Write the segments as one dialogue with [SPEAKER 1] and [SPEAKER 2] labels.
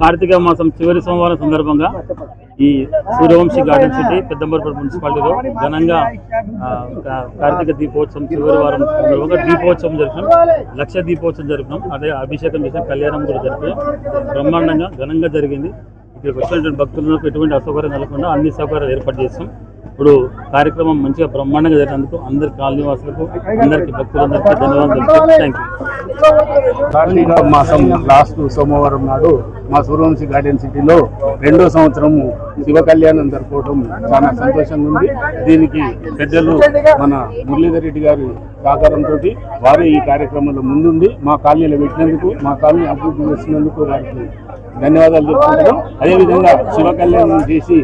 [SPEAKER 1] కార్తీక మాసం చివరి సోమవారం సందర్భంగా ఈ సూర్యవంశీ గార్డెన్ సిటీ పెద్దంబరపేట మున్సిపాలిటీలో ఘనంగా కార్తీక దీపోత్సవం చివరి వారం సందర్భంగా దీపోత్సవం జరిపినాం. లక్ష దీపోత్సవం జరిపినాం. అదే అభిషేకం చేసిన. కళ్యాణం కూడా జరిపినాం. బ్రహ్మాండంగా ఘనంగా జరిగింది. ఇక్కడికి వచ్చినటువంటి భక్తులకు ఎటువంటి అసౌకర్యం కలగకుండా అన్ని సౌకర్యాలు ఏర్పాటు చేస్తాం ఇప్పుడు కార్యక్రమం మంచిగా బ్రహ్మాండంగా జరిగినందుకు అందరి కాలనీ వాసులకు అందరికీ భక్తులందరికీ ధన్యవాదాలు థ్యాంక్ యూ
[SPEAKER 2] కార్తీక మాసం లాస్ట్ సోమవారం నాడు మా సూర్యవంశీ గార్డెన్ సిటీలో రెండో సంవత్సరము శివ కళ్యాణం జరుపుకోవడం చాలా సంతోషంగా ఉంది. దీనికి పెద్దలు మన మురళీధర్ రెడ్డి గారి సహకారంతో వారే ఈ కార్యక్రమంలో ముందుండి మా కాలనీలో పెట్టినందుకు మా కాలనీ అభివృద్ధి చేసినందుకు వారికి ధన్యవాదాలు తెలుపుకుంటున్నాం అదేవిధంగా శివకళ్యాణం చేసి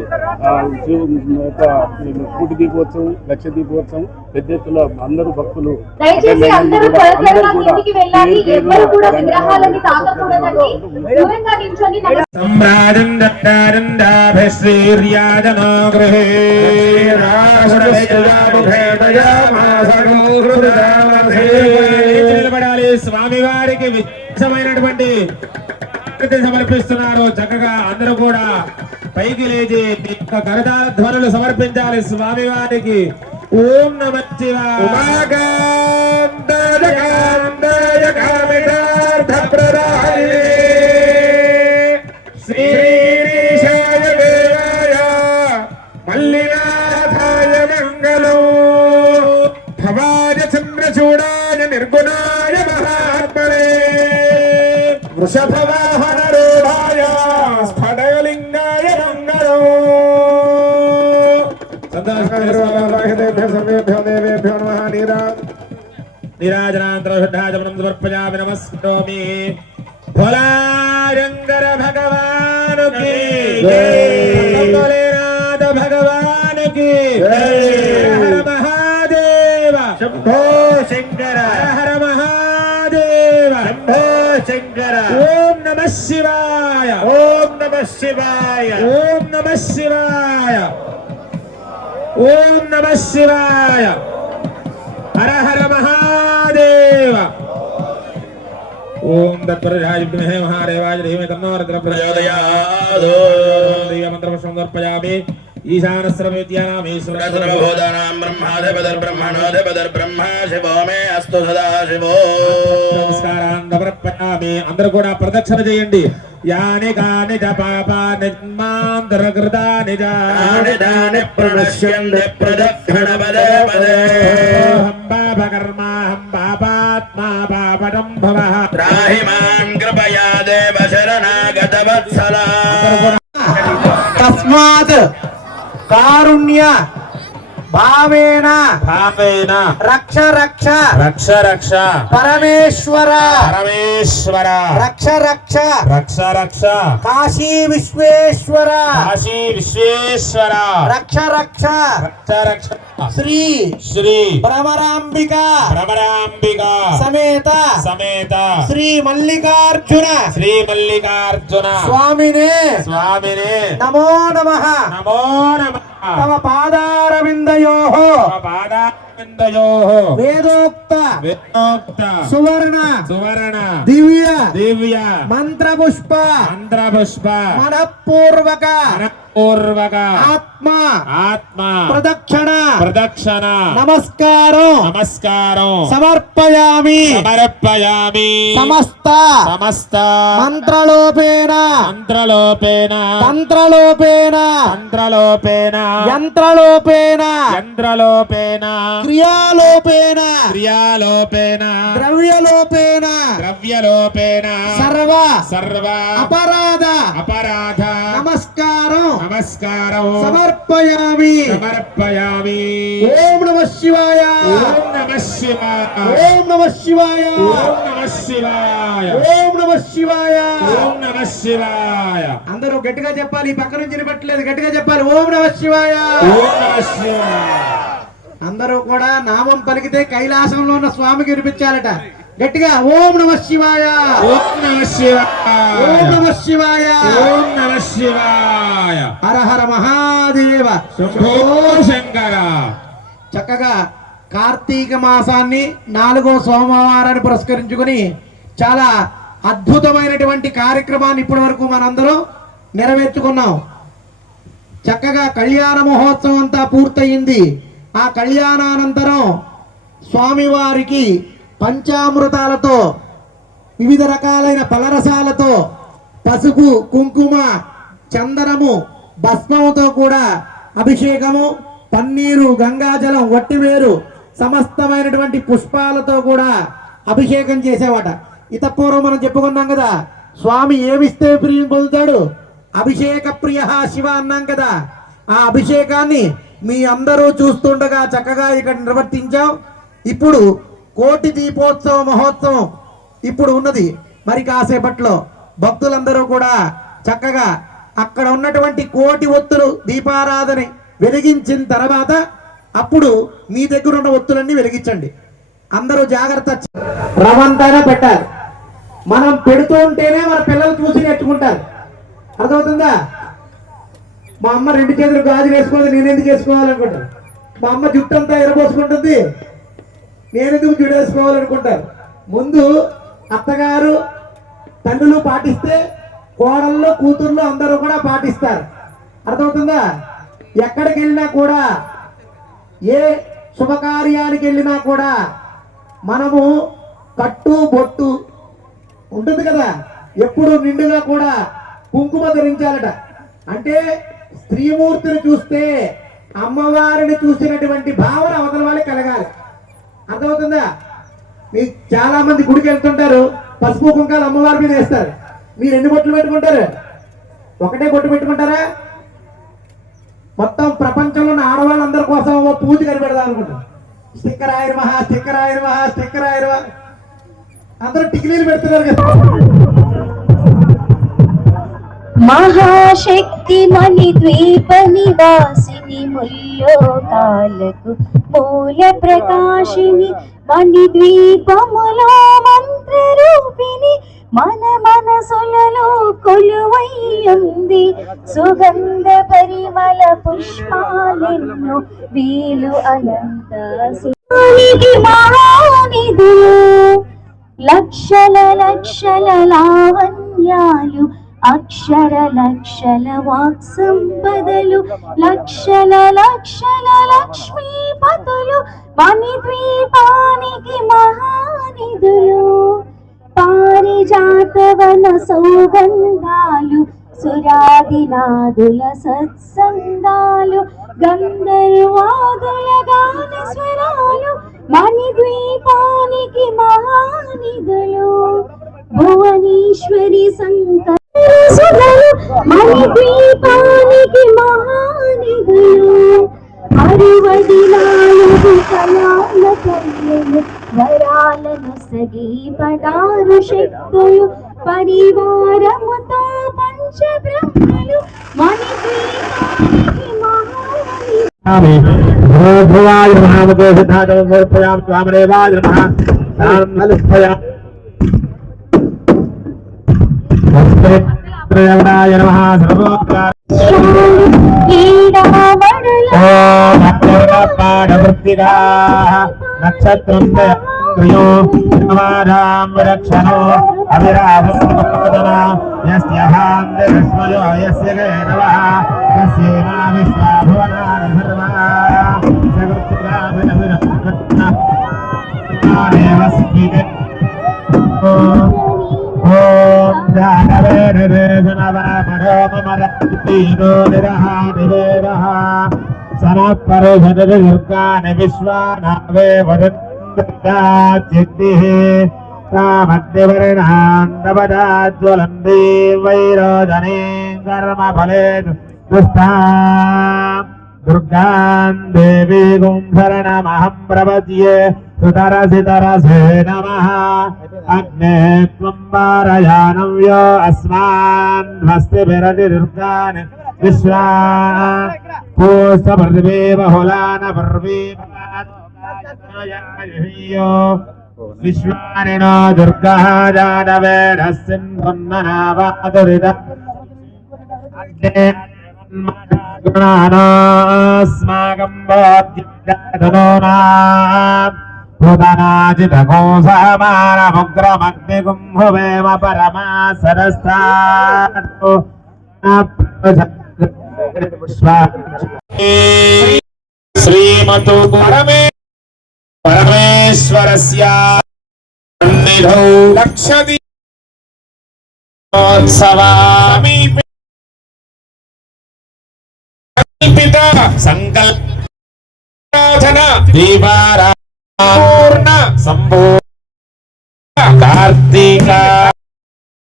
[SPEAKER 2] కూటి దీపోత్సవం లక్ష దీపోత్సవం పెద్ద ఎత్తున అందరూ భక్తులు
[SPEAKER 3] స్వామివారికి విశేషమైనటువంటి ఆకృతి సమర్పిస్తున్నారు. చక్కగా అందరూ కూడా పైకి లేచి మీ యొక్క సమర్పించాలి స్వామి వారికి. ఓం నమ శ్రీశాయ వృషభవాహన రూఢాయ స్ఫటలింగాయ మంగళం సర్వేభ్యో దేవేభ్యో నమః. నీరా. నీరాజనాంతరశుద్ధాచమనం సమర్పయామి నమస్కరోమి. భోలారంగర భగవాను కి భోలేనాథ భగవాను కి హర మహాదేవ శంభో శంకర హర మహాదేవ శంభో శంకర. ఓం నమ శివాయ. ఓం నమ శివాయ. ఓం నమ శివాయ. ఓం నమ శివాయ. హర హర మహాదేవ. ఓం తత్పరజాయ విద్మహే మహాదేవాయ. ధీమహి తన్నో ప్రచోదయాత్. మంత్రపుష్పం సమర్పయామి.
[SPEAKER 4] అస్తు సదా శివో
[SPEAKER 3] నమస్కారాన్ని సమర్పయామి అందరూ కూడా ప్రదక్షిణ చేయండి. యాని కాని చ పాపాని మాంతరకృతాని చ
[SPEAKER 4] దాని దాని ప్రణశ్యంతి ప్రదక్షిణ పదే పదే.
[SPEAKER 3] హం పాపకర్మాహం పాపాత్మా పాపటం భవః.
[SPEAKER 4] త్రాహి మాం కృపయా దేవ శరణాగత వత్సలా.
[SPEAKER 5] తస్మాత్ కారుణ్య భావేన.
[SPEAKER 3] పాపేన
[SPEAKER 5] రక్ష రక్ష.
[SPEAKER 3] రక్ష రక్ష.
[SPEAKER 5] పరమేశ్వర.
[SPEAKER 3] పరమేశ్వర.
[SPEAKER 5] రక్ష రక్ష.
[SPEAKER 3] రక్ష రక్ష.
[SPEAKER 5] కాశీ విశ్వేశ్వర.
[SPEAKER 3] కాశీ విశ్వేశ్వర.
[SPEAKER 5] రక్ష రక్ష.
[SPEAKER 3] రక్ష రక్ష.
[SPEAKER 5] శ్రీ
[SPEAKER 3] శ్రీ.
[SPEAKER 5] భ్రమరాంబిక.
[SPEAKER 3] భ్రమరాంబిక.
[SPEAKER 5] సమేత.
[SPEAKER 3] సమేత.
[SPEAKER 5] శ్రీ మల్లికార్జున.
[SPEAKER 3] శ్రీ మల్లికార్జున.
[SPEAKER 5] స్వామినే.
[SPEAKER 3] స్వామినే.
[SPEAKER 5] నమో నమ.
[SPEAKER 3] నమో నమ.
[SPEAKER 5] తమ పాదారవిందయో.
[SPEAKER 3] పాదాందయో
[SPEAKER 5] వేదోక్త.
[SPEAKER 3] వేదోక్త.
[SPEAKER 5] సువర్ణ.
[SPEAKER 3] సువర్ణ.
[SPEAKER 5] దివ్య.
[SPEAKER 3] దివ్య.
[SPEAKER 5] మంత్రపుష్ప.
[SPEAKER 3] మంత్రపుష్ప.
[SPEAKER 5] మనపూర్వక.
[SPEAKER 3] పూర్వక
[SPEAKER 5] ఆత్మ.
[SPEAKER 3] ఆత్మ.
[SPEAKER 5] ప్రదక్షిణ.
[SPEAKER 3] ప్రదక్షిణ.
[SPEAKER 5] నమస్కారం.
[SPEAKER 3] నమస్కారం.
[SPEAKER 5] సమర్పయామి.
[SPEAKER 3] సమర్పయామి.
[SPEAKER 5] సమస్త.
[SPEAKER 3] సమస్త.
[SPEAKER 5] మంత్రలోపేన.
[SPEAKER 3] మంత్రలోపేన.
[SPEAKER 5] తంత్రలోపేన.
[SPEAKER 3] మంత్రలోపేన
[SPEAKER 5] యంత్రలోపేన.
[SPEAKER 3] యంత్రలోపేన.
[SPEAKER 5] క్రియాలోపేన
[SPEAKER 3] క్రియాలోపేన
[SPEAKER 5] ద్రవ్యలోపేన.
[SPEAKER 3] ద్రవ్యలోపేన.
[SPEAKER 5] సర్వ.
[SPEAKER 3] సర్వ.
[SPEAKER 5] అపరాధ.
[SPEAKER 3] అపరాధ.
[SPEAKER 5] నమస్కారం.
[SPEAKER 3] నమస్కారం.
[SPEAKER 5] సమర్పయామి.
[SPEAKER 3] సమర్పయామి.
[SPEAKER 5] ఓం నమ శివాయ.
[SPEAKER 3] ఓం నమ శివాయ.
[SPEAKER 5] ఓం నమ శివాయ.
[SPEAKER 3] ఓం నమ శివాయ.
[SPEAKER 5] ఓం నమ శివాయ.
[SPEAKER 3] ఓం నమ శివాయ.
[SPEAKER 5] అందరూ గట్టిగా చెప్పాలి ఈ పక్క నుంచి వినపట్లేదు. గట్టిగా చెప్పాలి. ఓం నమ శివాయ.
[SPEAKER 3] ఓం నమ శివాయ.
[SPEAKER 5] అందరూ కూడా నామం పలికితే కైలాసంలో ఉన్న స్వామికి వినిపించాలట. గట్టిగా ఓం నమ శివాయ.
[SPEAKER 3] ఓం నమ శివాయ.
[SPEAKER 5] ఓం నమ శివాయ.
[SPEAKER 3] ఓం నమ శివాయ.
[SPEAKER 5] హర హర మహాదేవ
[SPEAKER 3] శంభో. శంకర.
[SPEAKER 5] చక్కగా కార్తీక మాసాన్ని నాలుగో సోమవారాన్ని పురస్కరించుకొని చాలా అద్భుతమైనటువంటి కార్యక్రమాన్ని ఇప్పటి వరకు మనందరం నెరవేర్చుకున్నాం. చక్కగా కళ్యాణ మహోత్సవం అంతా పూర్తయింది. ఆ కళ్యాణానంతరం స్వామివారికి పంచామృతాలతో వివిధ రకాలైన పలరసాలతో పసుపు కుంకుమ చందనము భస్మముతో కూడా అభిషేకము పన్నీరు గంగాజలం వట్టివేరు సమస్తమైనటువంటి పుష్పాలతో కూడా అభిషేకం చేసేవాట. ఇతపూర్వం మనం చెప్పుకున్నాం కదా స్వామి ఏమిస్తే ప్రియం పొందుతాడు? అభిషేక ప్రియ శివ అన్నాం కదా ఆ అభిషేకాన్ని మీ అందరూ చూస్తుండగా చక్కగా ఇక్కడ నిర్వర్తించాం. ఇప్పుడు కోటి దీపోత్సవ మహోత్సవం ఇప్పుడు ఉన్నది. మరి కాసేపట్లో భక్తులందరూ కూడా చక్కగా అక్కడ ఉన్నటువంటి కోటి ఒత్తులు దీపారాధన వెలిగించిన తర్వాత అప్పుడు మీ దగ్గర ఉన్న ఒత్తులన్నీ వెలిగించండి. అందరూ జాగ్రత్త రవంతానే పెట్టాలి మనం పెడుతూ ఉంటేనే మన పిల్లలు చూసి నేర్చుకుంటారు. అర్థమవుతుందా? మా అమ్మ రెండు చేతులు గాజులు వేసుకోవాలి నేను ఎందుకు వేసుకోవాలనుకుంటాను మా అమ్మ జుట్టు అంతా ఎరబోసుకుంటుంది. నేను ఎందుకు జుట్టు వేసుకోవాలనుకుంటారు? ముందు అత్తగారు తల్లులు పాటిస్తే కోడళ్ళు కూతుర్లు అందరూ కూడా పాటిస్తారు. అర్థమవుతుందా? ఎక్కడికి వెళ్ళినా కూడా ఏ శుభకార్యానికి వెళ్ళినా కూడా మనము కట్టు బొట్టు ఉంటుంది కదా? ఎప్పుడు నిండుగా కూడా కుంకుమ ధరించాలట. అంటే స్త్రీమూర్తిని చూస్తే అమ్మవారిని చూసినటువంటి భావన అవతల వాళ్ళకి కలగాలి. అర్థమవుతుందా? మీకు చాలా మంది గుడికి వెళ్తుంటారు పసుపు కుంకాలు అమ్మవారి మీద వేస్తారు. మీరు ఎన్ని బొట్లు పెట్టుకుంటారు? ఒకటే బొట్టు పెట్టుకుంటారా? మొత్తం ప్రపంచంలో ఉన్న ఆడవాళ్ళందరి కోసం ఓ పూజ కనిపెడదాం అనుకుంటారు స్టిక్కర్ మహా స్టిక్కర్ మహా స్టిక్కర్ అందరూ టిక్లీలు పెడుతున్నారు కదా.
[SPEAKER 6] మహాశక్తి మణి ద్వీప నివాసిని ముల్లోకాలకు మూల ప్రకాశిని మణి ద్వీపములో మంత్ర రూపిణి మన మనసులలో కొలువయ్యంది. సుగంధ పరిమళ పుష్పాలెన్నో వీలు అనంత శివానికి మహానిధులు లక్షల లక్షల లావణ్యాలు అక్షర లక్షల వాక్ సంపదలు లక్షల లక్షల లక్ష్మీపతులు మణిద్వీపానికి మహానిధులు. పారిజాతవన సౌగంధాలు సురాదినాదుల సత్సంగాలు గంధర్వాదుల గాన స్వరాలు మణిద్వీపానికి మహానిధులు. భువనేశ్వరి సంక శక్తులు పరివారముతో పంచ బ్రహ్మలు మణిద్వీపానికి మహానిధులు
[SPEAKER 3] భూభువాయ మహామతో సిద్ధాంతం సమర్పయాం స్వామదేవాయ నమః. పాడవృత్తిగా నక్షత్రం త్రయో నవారాం రక్షణో అవిరామోదన యస్య హాందరస్మయో తస్యేనా విశ్వాభువనాని సర్వా జగత్ప్రాభిరవిరత్న స్మితే ఓం జానవేరవేదనవామరోమరత్తినో నిరహానివేరః సనఃపరుషదతి దుర్గాని విశ్వానావే వదన్సిద్ధిः కామద్యవర్ణాన్నవదాజ్వలం కర్మ కర్మఫలే దుష్టా దుర్గాం దేవీగుం శరణమహం ప్రపద్యే సుతరసి తరసే నమః అగ్నే త్వం వారయానం యో అస్మాన్ హస్తిభిరతి దుర్గాని విశ్వా పూస్తపృథివీ బహుళాన పృథివీ విశ్వానినో దుర్గా జానవేడస్సిన్వన్ననావాదురిద గుణానాస్మాకం బోధ్యధనోనా ఉదనాజితగోసమానముగ్రమగ్నిగుంభువేమ పరమా సరస్తాడు శ్రీమతు పరమే పరమేశ్వరస్య సన్నిధౌ లక్షది సమీపే కల్పిత సంకల్పన దీపారాపూర్ణ సంపూర్ణ కార్తీక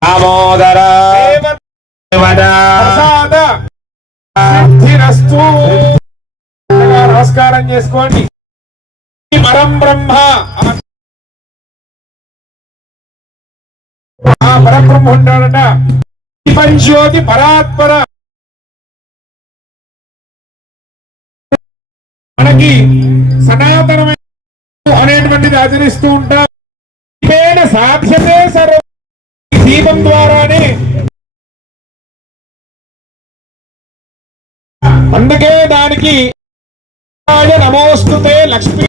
[SPEAKER 3] దామోదర ప్రసాద సిద్ధిరస్తు నమస్కారం చేసుకోండి. ఈ పరం బ్రహ్మ. ఆ పరబ్రహ్మ ఉన్నాడట పంచోతి పరాత్పర. మనకి సనాతనమైన అనేటువంటిది ఆచరిస్తూ ఉంటాం. దీపేన సాధ్యతే సర్వం దీపం ద్వారానే. అందుకే దానికి నమోస్తుతే లక్ష్మీ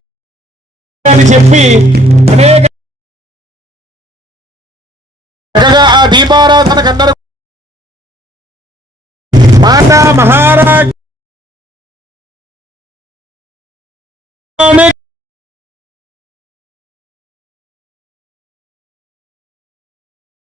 [SPEAKER 3] అని చెప్పి అనేక చక్కగా ఆ దీపారాధనకు అందరూ మాతా మహారాజ్